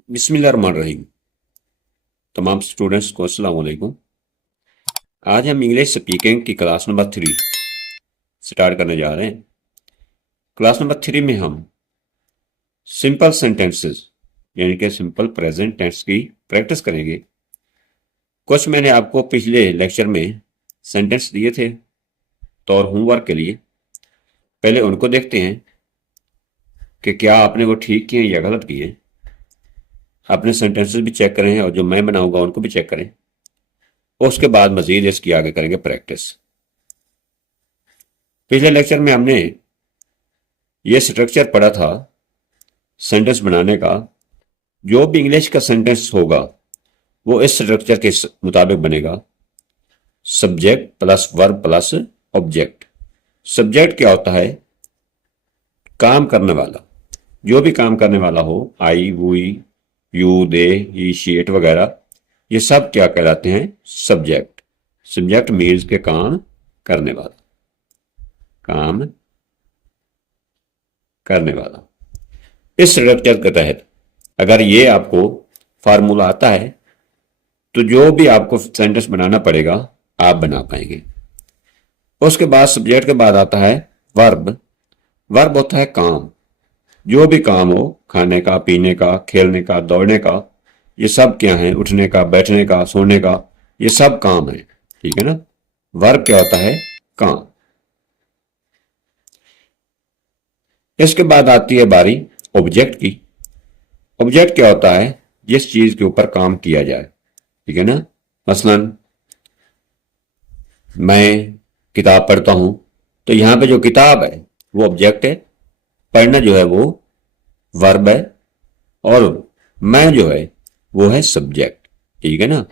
बिस्मिल्लाहिर्रहमानिर्रहीम। तमाम स्टूडेंट्स को अस्सलाम वालेकुम। आज हम इंग्लिश स्पीकिंग की क्लास नंबर 3 स्टार्ट करने जा रहे हैं। क्लास नंबर 3 में हम सिंपल सेंटेंसेस यानी कि सिंपल प्रेजेंट टेंस की प्रैक्टिस करेंगे। कुछ मैंने आपको पिछले लेक्चर में सेंटेंस दिए थे तो और होमवर्क के लिए, पहले उनको देखते हैं कि क्या आपने वो ठीक किए या गलत किए। अपने सेंटेंसेस भी चेक करें और जो मैं बनाऊंगा उनको भी चेक करें। उसके बाद मजीद इसकी आगे करेंगे प्रैक्टिस। पिछले लेक्चर में हमने ये स्ट्रक्चर पढ़ा था सेंटेंस बनाने का। जो भी इंग्लिश का सेंटेंस होगा वो इस स्ट्रक्चर के मुताबिक बनेगा। Subject plus verb plus object. Subject क्या होता है? काम करने वाला। जो भी काम करने वाला हो, I, we, you, they, he, she, it वगैरह, ये सब क्या कहलाते हैं? सब्जेक्ट। सब्जेक्ट मीन्स के काम करने वाला, काम करने वाला। इस स्ट्रक्चर के तहत अगर ये आपको फार्मूला आता है तो जो भी आपको सेंटेंस बनाना पड़ेगा आप बना पाएंगे। उसके बाद सब्जेक्ट के बाद आता है वर्ब। वर्ब होता है काम। जो भी काम हो, खाने का, पीने का, खेलने का, दौड़ने का, ये सब क्या है? उठने का, बैठने का, सोने का, ये सब काम है। ठीक है ना? वर्ब क्या होता है? काम। इसके बाद आती है बारी ऑब्जेक्ट की। ऑब्जेक्ट क्या होता है? जिस चीज के ऊपर काम किया जाए। ठीक है ना? मसलन मैं किताब पढ़ता हूं तो यहां पे जो किताब है वो ऑब्जेक्ट है, पढ़ना जो है वो वर्ब है, और मैं जो है वो है सब्जेक्ट। ठीक है ना?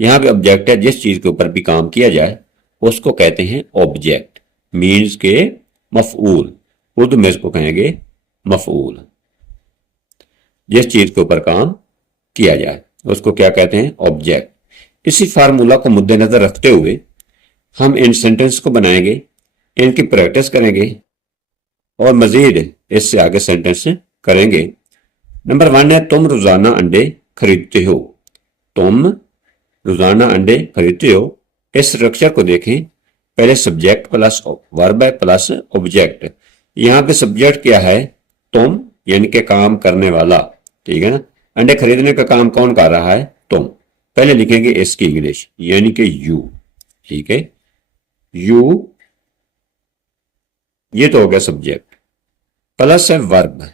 यहां पे ऑब्जेक्ट है, जिस चीज के ऊपर भी काम किया जाए उसको कहते हैं ऑब्जेक्ट। मीन्स के मफऊल। उर्दू में इसको कहेंगे मफऊल। जिस चीज के ऊपर काम किया जाए उसको क्या कहते हैं? ऑब्जेक्ट। इसी फार्मूला को मुद्देनजर रखते हुए हम इन सेंटेंस को बनाएंगे, इनकी प्रैक्टिस करेंगे और मजीद इससे आगे सेंटेंस करेंगे। नंबर 1 है तुम रोजाना अंडे खरीदते हो। तुम रोजाना अंडे खरीदते हो। इस स्ट्रक्चर को देखें। पहले सब्जेक्ट प्लस वर्ब है प्लस ऑब्जेक्ट। यहां पे सब्जेक्ट क्या है? तुम, यानी कि काम करने वाला। ठीक है ना? अंडे खरीदने का काम कौन कर रहा है? तुम। पहले लिखेंगे इसकी इंग्लिश, यानी कि यू। ठीक है? यू, ये तो हो गया सब्जेक्ट। प्लस है वर्ब।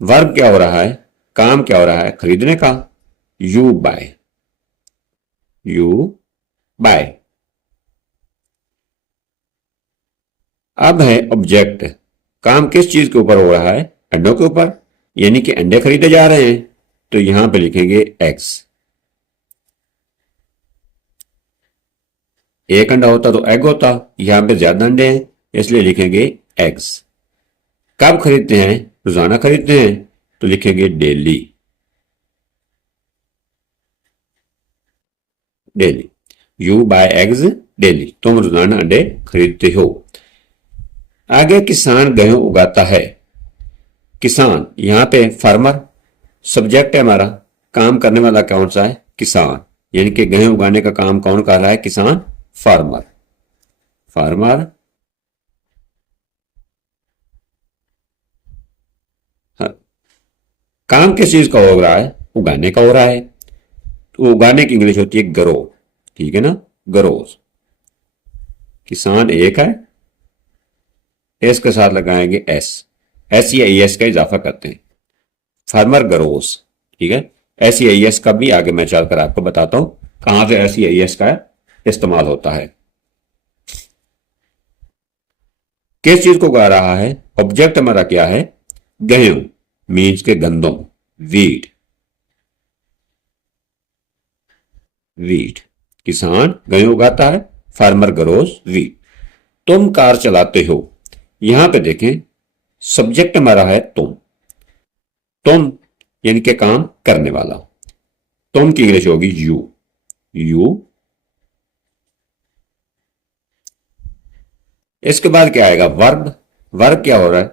वर्ब क्या हो रहा है? काम क्या हो रहा है? खरीदने का। You buy. You buy. अब है ऑब्जेक्ट। काम किस चीज के ऊपर हो रहा है? अंडों के ऊपर, यानी कि अंडे खरीदे जा रहे हैं तो यहां पे लिखेंगे एक्स। एक अंडा होता तो एग होता, यहां पे ज्यादा अंडे हैं इसलिए लिखेंगे एग्स। कब खरीदते हैं? रोजाना खरीदते हैं तो लिखेंगे daily. Daily. You buy eggs daily. तुम रोजाना अंडे खरीदते हो। आगे किसान गेहूं उगाता है। किसान, यहां पे फार्मर सब्जेक्ट है हमारा। काम करने वाला कौन सा है? किसान। यानी कि गेहूं उगाने का काम कौन कर रहा है? किसान, फार्मर। फार्मर। हाँ, काम किस चीज का हो रहा है? उगाने का हो रहा है तो उगाने की इंग्लिश होती है ग्रो। ठीक है ना? ग्रोस। किसान एक है, एस के साथ लगाएंगे एस। एस या एस का इजाफा करते हैं। Farmer grows. ठीक है? एस या एस का भी आगे मैं चलकर आपको बताता हूं कहां से एस या एस का इस्तेमाल होता है। किस चीज को गा रहा है? ऑब्जेक्ट हमारा क्या है? गेहूं, मीन्स के गंदम, वीट। वीट। किसान गेहूं उगाता है, फार्मर ग्रोस वीट। तुम कार चलाते हो। यहां पे देखें, सब्जेक्ट हमारा है तुम। तुम यानी कि काम करने वाला। तुम की इंग्लिश होगी यू। यू। इसके बाद क्या आएगा? वर्ब। वर्ब क्या हो रहा है?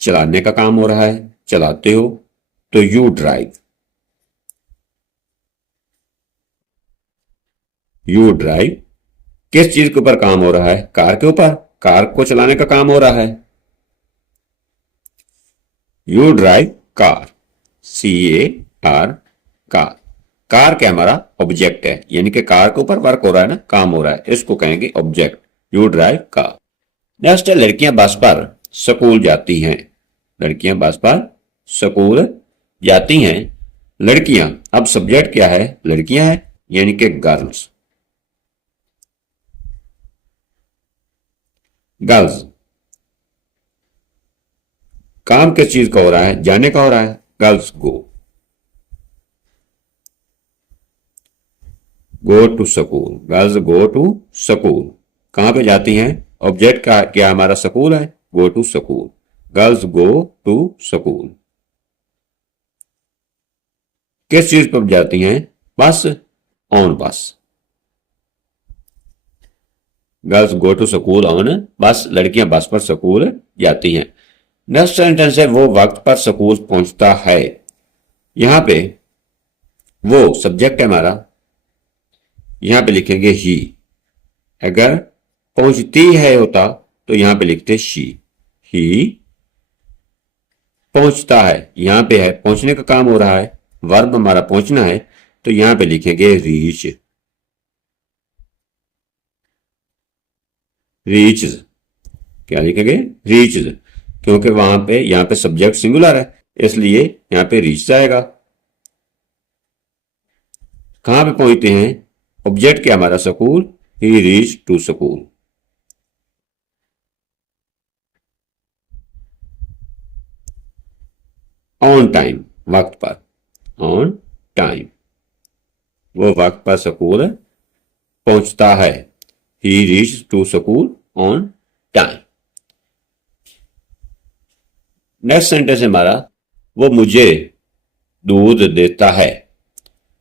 चलाने का काम हो रहा है, चलाते हो। तो यू ड्राइव। यू ड्राइव किस चीज के ऊपर काम हो रहा है? कार के ऊपर। कार को चलाने का काम हो रहा है। You drive car, CAR, car. Car क्या हमारा ऑब्जेक्ट है, यानी कि कार के ऊपर वर्क हो रहा है ना, काम हो रहा है, इसको कहेंगे object. You drive car. Next है लड़कियां बस पर स्कूल जाती हैं। लड़कियां बस पर स्कूल जाती हैं। लड़कियां, अब सब्जेक्ट क्या है? लड़कियां है, यानी कि गर्ल्स। गर्ल्स। काम किस चीज का हो रहा है? जाने का हो रहा है। Girls go. Go to school. Girls go to school. कहां पे जाती हैं? ऑब्जेक्ट का क्या हमारा स्कूल है, go to school. Girls go to school. किस चीज पर जाती हैं? Bus, on bus. Girls go to school on bus. लड़कियां बस पर स्कूल जाती हैं। नेक्स्ट सेंटेंस है वो वक्त पर स्कूल पहुंचता है। यहां पे वो सब्जेक्ट है हमारा, यहां पे लिखेंगे ही। अगर पहुंचती है होता तो यहां पे लिखते शी। ही पहुंचता है, यहां पे है, पहुंचने का काम हो रहा है, वर्ब हमारा पहुंचना है, तो यहां पे लिखेंगे रीच। रीचज। क्या लिखेंगे? रीचज, क्योंकि वहां पे यहां पे सब्जेक्ट सिंगुलर है, इसलिए यहां पे रीच आएगा। कहां पे पहुंचते हैं? ऑब्जेक्ट क्या हमारा? School. He reach to school. On time, वक्त पर। ऑन टाइम, वो वक्त पर स्कूल पहुंचता है। He reach to school on time. Next sentence है हमारा वो मुझे दूध देता है।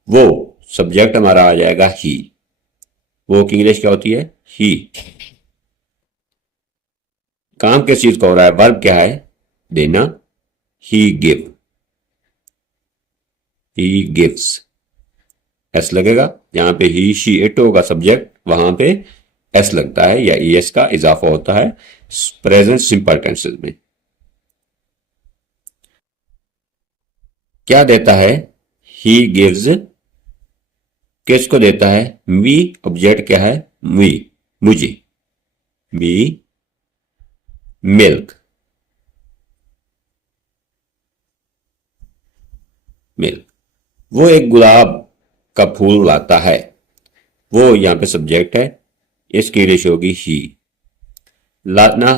वो सब्जेक्ट हमारा आ जाएगा ही। वो की इंग्लिश क्या होती है? ही। काम किस चीज का हो रहा है? वर्ब क्या है? देना। ही गिव। He gives. एस लगेगा। यहां पे ही शी इट होगा सब्जेक्ट, वहां पे एस लगता है या एस का इजाफा होता है प्रेजेंट सिंपल टेंसेस में। क्या देता है? ही गिव्स किसको देता है? मी। ऑब्जेक्ट क्या है? मी, मुझे। मी मिल्क। मिल्क। वो एक गुलाब का फूल लाता है। वो यहां पे सब्जेक्ट है, इसकी इंग्लिश होगी ही। लाना,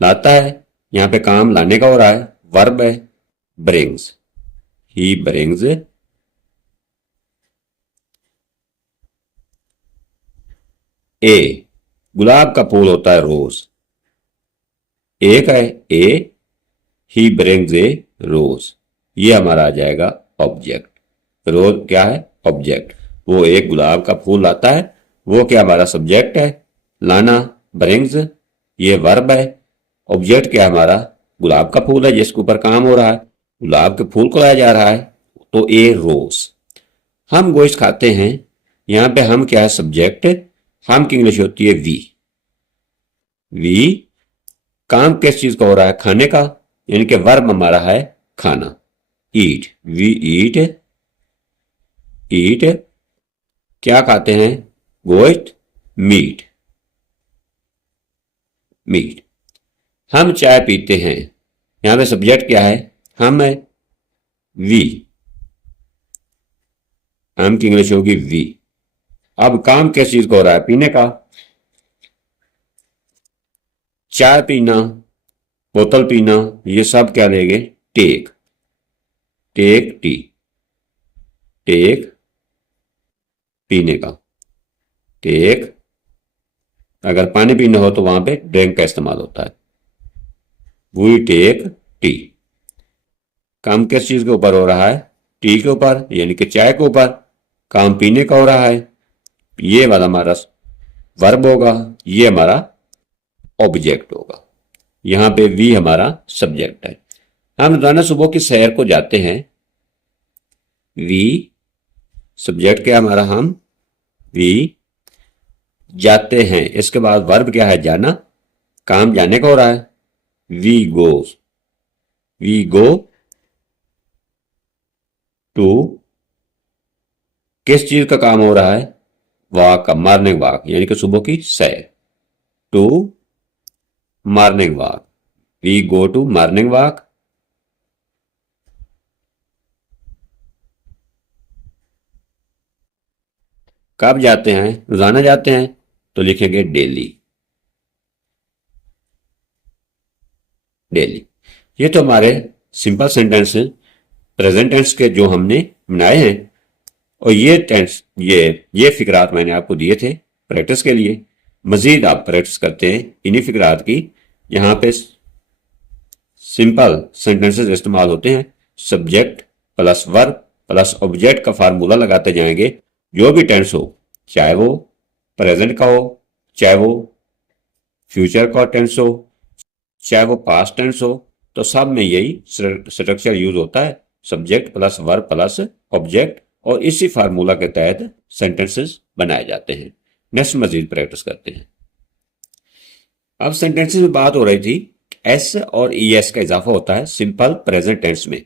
लाता है, यहां पे काम लाने का हो रहा है, वर्ब है ब्रिंग्स। He brings. ए, गुलाब का फूल होता है रोज। एक है ए, ही ब्रिंग्स ए रोज, ये हमारा आ जाएगा ऑब्जेक्ट। रोज क्या है? ऑब्जेक्ट। वो एक गुलाब का फूल लाता है, वो क्या हमारा सब्जेक्ट है, लाना, ब्रिंग्स, ये वर्ब है। ऑब्जेक्ट क्या हमारा? गुलाब का फूल है जिसके ऊपर काम हो रहा है, गुलाब के फूल को लाया जा रहा है, तो ए रोज। हम गोश्त खाते हैं, यहां पे हम क्या है? सब्जेक्ट। हम की इंग्लिश होती है वी। वी काम किस चीज का हो रहा है? खाने का, यानी कि वर्ब हमारा है खाना। ईट। We eat. ईट क्या खाते हैं? गोश्त, मीट। मीट। हम चाय पीते हैं, यहां पे सब्जेक्ट क्या है? हम है, वी। हम की इंग्लिश होगी वी। अब काम किस चीज का हो रहा है? पीने का। चाय पीना, बोतल पीना, ये सब क्या लेंगे? टेक। Take T. टेक पीने का। टेक अगर पानी पीना हो तो वहां पे ड्रिंक का इस्तेमाल होता है। We take tea. काम किस चीज के ऊपर हो रहा है? टी के ऊपर, यानी कि चाय के ऊपर। काम पीने का हो रहा है, ये वाला हमारा वर्ब होगा, ये हमारा ऑब्जेक्ट होगा। यहां पे वी हमारा सब्जेक्ट है। हम रोजाना सुबह की सैर को जाते हैं, वी सब्जेक्ट क्या हमारा, हम वी जाते हैं। इसके बाद वर्ब क्या है, जाना, काम जाने का हो रहा है, we goes, we go to, किस चीज का काम हो रहा है, वॉक का, मॉर्निंग वॉक यानी कि सुबह की सैर, to morning walk, we go to morning walk. कब जाते हैं, रोजाना जाते हैं, तो लिखेंगे डेली, डेली। ये तो हमारे सिंपल सेंटेंस हैं प्रेजेंट टेंस के जो हमने बनाए हैं। और ये टेंस, ये फिक्रात मैंने आपको दिए थे प्रैक्टिस के लिए। मजीद आप प्रैक्टिस करते हैं इन्हीं फिक्रात की। यहां पे सिंपल सेंटेंसेस इस्तेमाल होते हैं, subject plus verb plus object का फार्मूला लगाते जाएंगे। जो भी टेंस हो, चाहे वो प्रेजेंट का हो, चाहे वो फ्यूचर का टेंस हो, चाहे वो पास्ट टेंस हो, तो सब में यही स्ट्रक्चर यूज होता है, subject plus verb plus object. और इसी फार्मूला के तहत सेंटेंसेस बनाए जाते हैं। नेक्स्ट मजीद प्रैक्टिस करते हैं। अब सेंटेंसेस में बात हो रही थी, एस और ई एस का इजाफा होता है सिंपल प्रेजेंट टेंस में।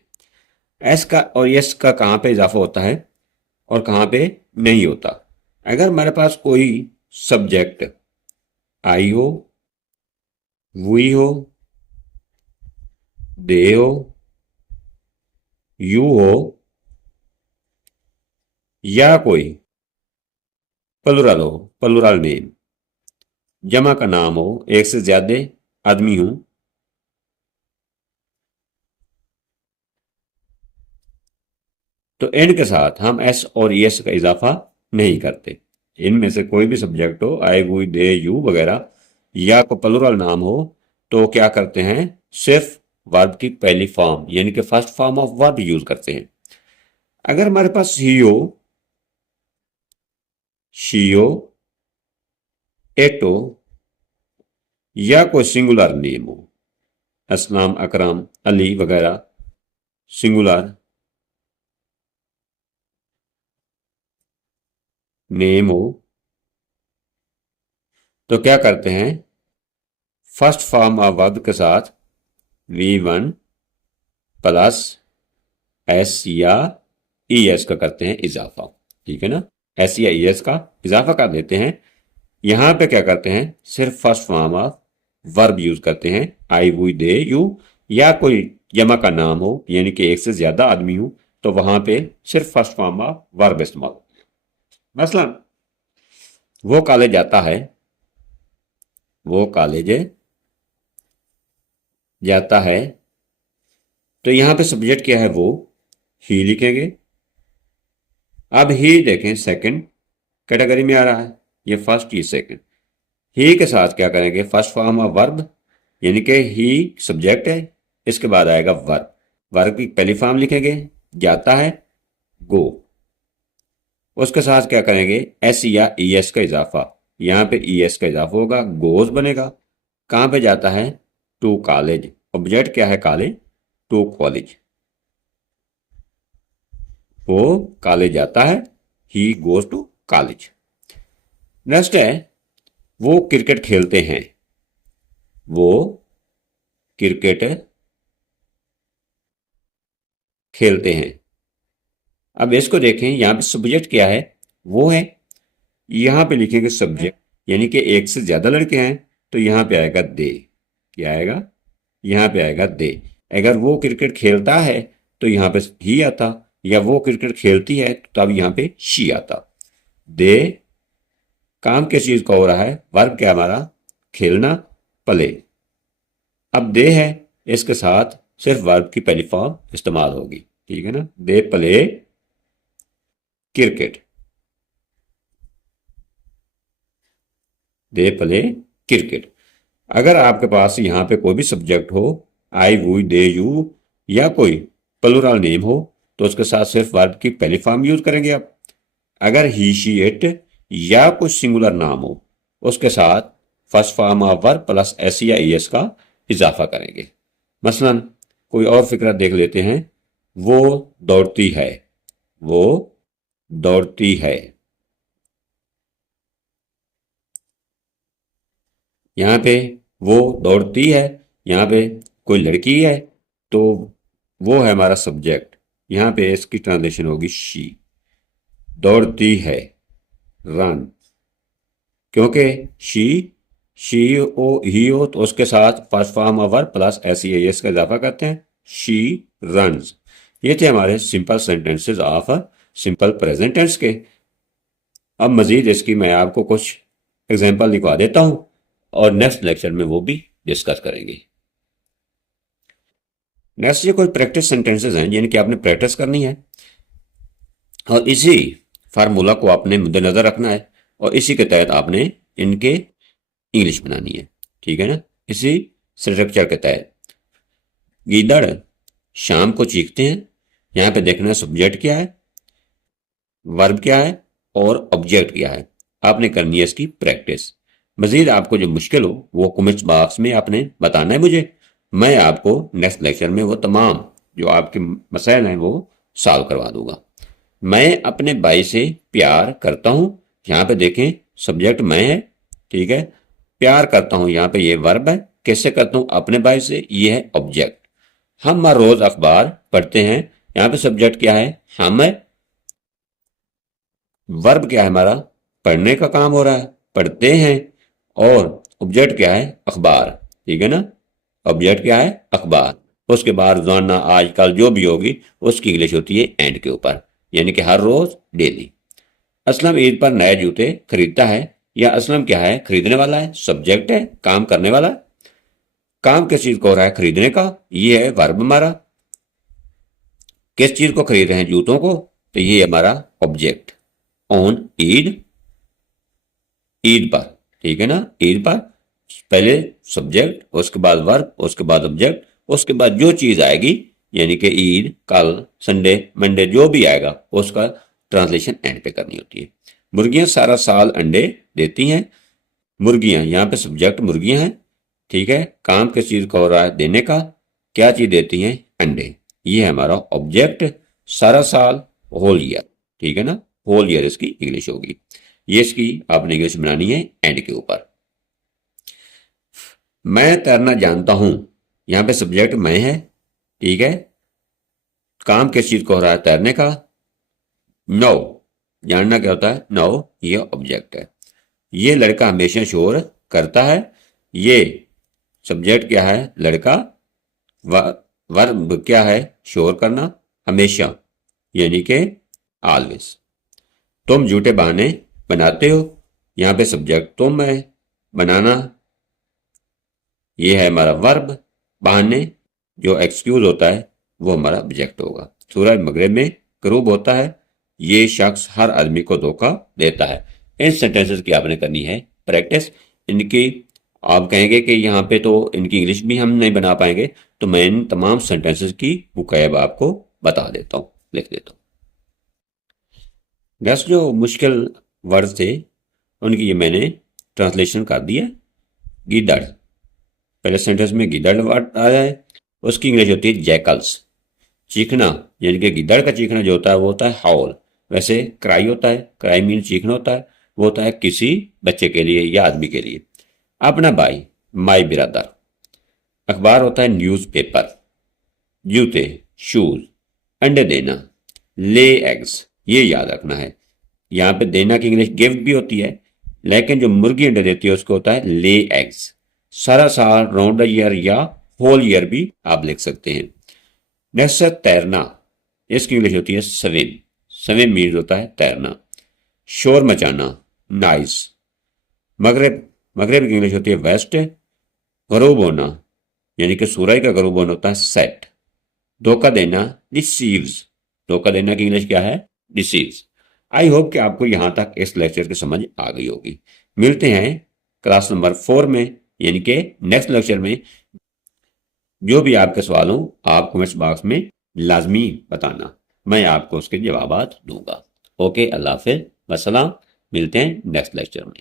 एस का और एस का कहां पे इजाफा होता है और कहां पे नहीं होता। अगर हमारे पास कोई सब्जेक्ट आई हो, वी हो, दे हो, यू हो, या कोई प्लुरल हो, प्लुरल नेम, जमा का नाम हो, एक से ज्यादा आदमी हो, तो इनके साथ हम एस और एस का इजाफा नहीं करते। इनमें से कोई भी सब्जेक्ट हो, आई वी दे यू वगैरह, या कोई प्लुरल नाम हो, तो क्या करते हैं, सिर्फ वर्ब की पहली फॉर्म यानी कि first form of verb use करते हैं। अगर हमारे पास ही हो, शी हो, इट हो, या कोई सिंगुलर नेम हो, असलम, अकरम, अली वगैरह, सिंगुलर नेम हो, तो क्या करते हैं, फर्स्ट फॉर्म ऑफ वर्ब के साथ V1 प्लस एस या ई एस का करते हैं इजाफा। ठीक है ना, एस या ई एस का इजाफा कर देते हैं। यहां पे क्या करते हैं, सिर्फ first form of verb use करते हैं, आई वी दे यू, या कोई जमा का नाम हो यानी कि एक से ज्यादा आदमी हो, तो वहां पे सिर्फ फर्स्ट फॉर्म ऑफ वर्ब इस्तेमाल होती है। मसलन वो कॉलेज जाता है, वो कॉलेज जाता है, तो यहां पे सब्जेक्ट क्या है, वो ही लिखेंगे। अब ही देखें सेकंड कैटेगरी में आ रहा है, ये फर्स्ट ये सेकंड। ही के साथ क्या करेंगे, फर्स्ट फॉर्म ऑफ वर्ब यानी कि ही सब्जेक्ट है, इसके बाद आएगा वर्ब, वर्ब की पहली फॉर्म लिखेंगे, जाता है, गो। उसके साथ क्या करेंगे, एस या ई एस का इजाफा, यहां पे ई एस का इजाफा होगा, गोज बनेगा। कहां पे जाता है, टू कॉलेज, ऑब्जेक्ट क्या है, कॉलेज, टू कॉलेज, वो कॉलेज जाता है, he goes to college. Next है, वो क्रिकेट खेलते हैं, वो क्रिकेट खेलते हैं। अब इसको देखें, यहां पे सब्जेक्ट क्या है, वो है, यहां पे लिखेंगे सब्जेक्ट यानी कि एक से ज्यादा लड़के हैं, तो यहां पे आएगा दे, क्या आएगा, यहां पे आएगा दे। अगर वो क्रिकेट खेलता है तो यहां पे ही आता, या वो क्रिकेट खेलती है तब यहां पे शी आता। दे काम किस चीज का हो रहा है, वर्ब क्या हमारा, खेलना, प्ले। अब दे है, इसके साथ सिर्फ वर्ब की पहली फॉर्म इस्तेमाल होगी। ठीक है ना, they play cricket, they play cricket. अगर आपके पास यहां पे कोई भी सब्जेक्ट हो, आई वी दे यू, या कोई प्लुरल नेम हो, तो उसके साथ सिर्फ वर्ब की पहली फॉर्म यूज करेंगे आप। अगर ही शी इट या कुछ सिंगुलर नाम हो, उसके साथ first form of verb plus S या ई एस का इजाफा करेंगे। मसलन कोई और फिक्रा देख लेते हैं, वो दौड़ती है, वो दौड़ती है। यहाँ पे वो दौड़ती है, यहाँ पे कोई लड़की है, तो वो है हमारा सब्जेक्ट। यहाँ पे इसकी ट्रांसलेशन होगी शी। दौड़ती है, रन। क्योंकि शी ओ ही हो तो उसके साथ first form our plus S E S का इजाफा करते हैं, शी रन्स। ये थे हमारे simple sentences of simple present tense के। अब मजीद इसकी मैं आपको कुछ एग्जांपल दिखा देता हूं और नेक्स्ट लेक्चर में वो भी डिस्कस करेंगे। नेक्स्ट ये कोई प्रैक्टिस सेंटेंसेस हैं जिनकी आपने प्रैक्टिस करनी है और इसी फार्मूला को आपने मद्देनजर रखना है और इसी के तहत आपने इनके इंग्लिश बनानी है। ठीक है ना, इसी स्ट्रक्चर के तहत। गीदड़ शाम को चीखते हैं, यहां पे देखना है सब्जेक्ट क्या है, वर्ब क्या है और ऑब्जेक्ट क्या है। आपने करनी है इसकी प्रैक्टिस। मजीद आपको जो मुश्किल हो वो कमेंट्स बॉक्स में आपने बताना है मुझे। मैं आपको नेक्स्ट लेक्चर में वो तमाम जो आपके मसाइल हैं वो सॉल्व करवा दूंगा। मैं अपने भाई से प्यार करता हूं, यहां पे देखें सब्जेक्ट मैं है। ठीक है, प्यार करता हूं यहां पे ये वर्ब है। कैसे करता हूं अपने भाई से, ये है ऑब्जेक्ट। हम हर रोज अखबार पढ़ते हैं, यहां पे सब्जेक्ट क्या है, हम है। वर्ब क्या है हमारा, पढ़ने का काम हो रहा है, पढ़ते हैं। और ऑब्जेक्ट क्या है, अखबार। ठीक है ना, ऑब्जेक्ट क्या है, अखबार। उसके बाद रोजाना आजकल जो भी होगी उसकी इंग्लिश होती है एंड के ऊपर, यानी कि हर रोज डेली। असलम ईद पर नए जूते खरीदता है, या असलम क्या है, खरीदने वाला है, सब्जेक्ट है, काम करने वाला। काम किस चीज को हो रहा है, खरीदने का, ये है वर्ब हमारा। किस चीज को खरीद रहे हैं, जूतों को, तो ये हमारा ऑब्जेक्ट। ऑन ईद, ईद पर। ठीक है ना, ईद पर पहले सब्जेक्ट, उसके बाद वर्ब, उसके बाद ऑब्जेक्ट, उसके बाद जो चीज आएगी यानी कि ईद, कल, संडे, मंडे जो भी आएगा उसका ट्रांसलेशन एंड पे करनी होती है। मुर्गियां सारा साल अंडे देती हैं। मुर्गियां, यहां पे सब्जेक्ट मुर्गियां हैं। ठीक है, काम किस चीज का हो रहा है, देने का। क्या चीज देती हैं, अंडे। ये है हमारा ऑब्जेक्ट। सारा साल, होल ईयर। ठीक है ना, होल ईयर इसकी इंग्लिश होगी। ये इसकी आपने इंग्लिश बनानी है एंड के ऊपर। मैं तैरना जानता हूं, यहां पे सब्जेक्ट मैं है। ठीक है, काम किस चीज को हो रहा है, तैरने का। नो, जानना क्या होता है, नो, ये ऑब्जेक्ट है। ये लड़का हमेशा शोर करता है, ये सब्जेक्ट क्या है, लड़का। वर्ब क्या है, शोर करना, हमेशा, यानी कि ऑलवेज। तुम झूठे बहाने बनाते हो, यहां पे सब्जेक्ट तुम है, बनाना ये है हमारा वर्ब। बहाने जो एक्सक्यूज होता है वो हमारा ऑब्जेक्ट होगा। सूरज मगरिब में गरूब होता है, ये शख्स हर आदमी को धोखा देता है। इन सेंटेंसेस की आपने करनी है प्रैक्टिस। इनकी आप कहेंगे कि यहाँ पे तो इनकी इंग्लिश भी हम नहीं बना पाएंगे, तो मैं इन तमाम सेंटेंसेस की बुकायब आपको बता देता हूँ, लिख देता हूँ। नेक्स्ट जो मुश्किल वर्ड थे उनकी ये मैंने ट्रांसलेशन कर दिया। गीदड़, पहले सेंटेंस में गीदड़ वर्ड आया है, उसकी इंग्लिश होती है जैकल्स। चीखना, यानी कि गीदड़ का चीखना जो होता है वो होता है हाउल। वैसे क्राई होता है, क्राई मीन चीखना होता है, वो होता है किसी बच्चे के लिए या आदमी के लिए। अपना भाई, माई ब्रदर। अखबार होता है न्यूज पेपर। जूते, शूज। अंडे देना, ले एग्स, ये याद रखना है। यहां पे देना की इंग्लिश गिफ्ट भी होती है, लेकिन जो मुर्गी अंडे देती है उसको होता है ले एग्स। सारा साल, राउंड ईयर या होल ईयर भी आप लिख सकते हैं। नेक्स्ट है तैरना, इसकी इंग्लिश होती है स्विम। स्विम मीन्स होता है तैरना। शोर मचाना, नाइस। मगरिब, मगरिब की इंग्लिश होती है वेस्ट। गरूब होना, यानी कि सूरज का गरूब होना होता है सेट। धोखा देना, डिसीव्स। धोखा देना की इंग्लिश क्या है, डिसीव्स। आई होप कि आपको यहां तक इस लेक्चर की समझ आ गई होगी। मिलते हैं क्लास नंबर 4 में, यानी कि नेक्स्ट लेक्चर में। जो भी आपके सवाल हो आप कमेंट्स बॉक्स में लाजमी बताना, मैं आपको उसके जवाब दूंगा। ओके, अल्लाह हाफिज़, वस्सलाम। मिलते हैं नेक्स्ट लेक्चर में।